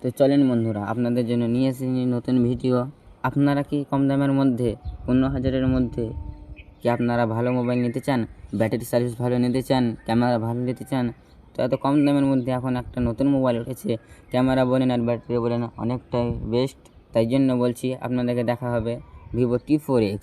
তো চলেন বন্ধুরা, আপনাদের জন্য নিয়ে এসেছি নতুন ভিডিও। আপনারা কি কম দামের মধ্যে 15,000-এর মধ্যে কি আপনারা ভালো মোবাইল নিতে চান, ব্যাটারি সার্ভিস ভালো নিতে চান, ক্যামেরা ভালো নিতে চান? তো এত কম দামের মধ্যে এখন একটা নতুন মোবাইল উঠেছে, ক্যামেরা বলেন আর ব্যাটারি বলেন অনেকটাই বেস্ট। তাই জন্য বলছি আপনাদেরকে দেখা হবে ভিভো T4X।